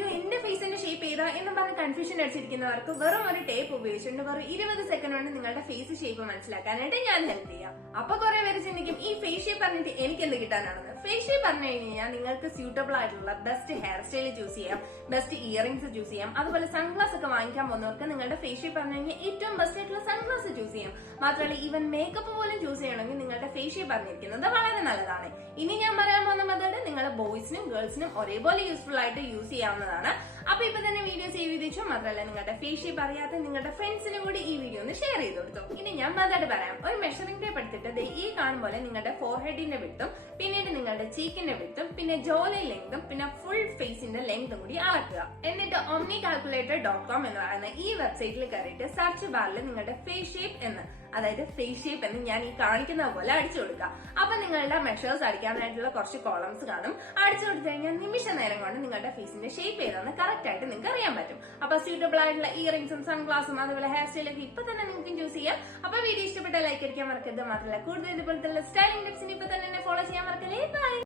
അയ്യോ എന്റെ ഫേസ് തന്നെ ഷേപ്പ് ചെയ്താ എന്ന് പറഞ്ഞ് കൺഫ്യൂഷൻ അടിച്ചിരിക്കുന്നവർക്ക് വെറും ഒരു ടേപ്പ് ഉപയോഗിച്ചുകൊണ്ട് വെറും ഇരുപത് സെക്കൻഡ് കൊണ്ട് നിങ്ങളുടെ ഫേസ് ഷേപ്പ് മനസ്സിലാക്കാനായിട്ട് ഞാൻ ഹെൽപ്പ് ചെയ്യാം. അപ്പൊ കുറെ ചിന്തിക്കും ഈ ഷേപ്പ് പറഞ്ഞിട്ട് എനിക്ക് എന്ത് കിട്ടാനാണെന്ന്? ഷേപ്പ് പറഞ്ഞു കഴിഞ്ഞാൽ നിങ്ങൾക്ക് സ്യൂട്ടബിൾ ആയിട്ടുള്ള ബെസ്റ്റ് ഹെയർ സ്റ്റൈൽ ചൂസ് ചെയ്യാം ബെസ്റ്റ് ഇയറിംഗ്സ് ചൂസ് ചെയ്യാം അതുപോലെ സൺഗ്ലാസ് ഒക്കെ വാങ്ങിക്കാൻ പോകുന്നവർക്ക് നിങ്ങളുടെ ഷേപ്പ് പറഞ്ഞു കഴിഞ്ഞാൽ ഏറ്റവും ബെസ്റ്റ് ആയിട്ടുള്ള സൺഗ്ലാസ് ചൂസ് ചെയ്യാം. മാത്രമല്ല ഈവൻ മേക്കപ്പ് പോലും ചൂസ് ചെയ്യണമെങ്കിൽ നിങ്ങളുടെ ഷേപ്പ് പറഞ്ഞിരിക്കുന്നത് വളരെ നല്ലതാണ്. ഇനി ഞാൻ പറയാൻ പോകുന്ന മെത്തേഡ് നിങ്ങളുടെ ബോയ്സിനും ഗേൾസിനും ഒരേപോലെ യൂസ്ഫുൾ ആയിട്ട് യൂസ് ചെയ്യാവുന്നതാണ്. അപ്പൊ ഇപ്പൊ തന്നെ വീഡിയോ സേവ് ചെയ്ത് വെച്ചോ മാത്രമല്ല നിങ്ങളുടെ ഫേസ് ഷേപ്പ് അറിയാത്ത നിങ്ങളുടെ ഫ്രണ്ട്സിനും കൂടി ഈ വീഡിയോ ഒന്ന് ഷെയർ ചെയ്ത് കൊടുത്തു. ഇനി ഞാൻ മതായിട്ട് പറയാം. ഒരു മെഷറിംഗ് ടേപ്പ് എടുത്തിട്ട് ഈ കാണും പോലെ നിങ്ങളുടെ ഫോർഹെഡിന്റെ വിട്ടും പിന്നീട് നിങ്ങളുടെ ചീക്കിന്റെ വിട്ടും പിന്നെ ജോലി ലെങ്തും പിന്നെ ഫുൾ ഫേസിന്റെ ലെങ്തും കൂടി അളക്കുക. എന്നിട്ട് ഒമ്നി കാൽക്കുലേറ്റർ ഡോട്ട് കോം എന്ന് പറയുന്ന ഈ വെബ്സൈറ്റിൽ കയറിയിട്ട് സെർച്ച് ബാറിൽ നിങ്ങളുടെ ഫേസ് ഷേപ്പ് എന്ന് അതായത് ഫേസ് ഷേപ്പ് എന്ന് ഞാൻ ഈ കാണിക്കുന്ന പോലെ അടിച്ചു കൊടുക്കുക. അപ്പൊ നിങ്ങളുടെ മെഷേഴ്സ് അടിക്കാനായിട്ടുള്ള കുറച്ച് കോളംസ് കാണും. അടിച്ചു കൊടുത്തു കഴിഞ്ഞാൽ നിമിഷ നേരം കൊണ്ട് നിങ്ങളുടെ ഫേസിന്റെ ഷേപ്പ് ഏതാണെന്ന് കറക്റ്റ് ആയിട്ട് നിങ്ങൾക്ക് അറിയാൻ പറ്റും. അപ്പൊ സ്യൂട്ടബിൾ ആയിട്ടുള്ള ഇയറിംഗ്സും സൺഗ്ലാസും അതുപോലെ ഹെയർ സ്റ്റൈലൊക്കെ ഇപ്പൊ തന്നെ നിങ്ങൾക്ക് ചൂസ് ചെയ്യാം. അപ്പൊ വീഡിയോ ഇഷ്ടപ്പെട്ട ലൈക്ക് അടിക്കാൻ മറക്കരുത്. മാത്രമല്ല കൂടുതൽ ഇതുപോലത്തെ സ്റ്റൈലിംഗ് ടിപ്സിന് ഇപ്പൊ തന്നെ Hola, señora Martelita.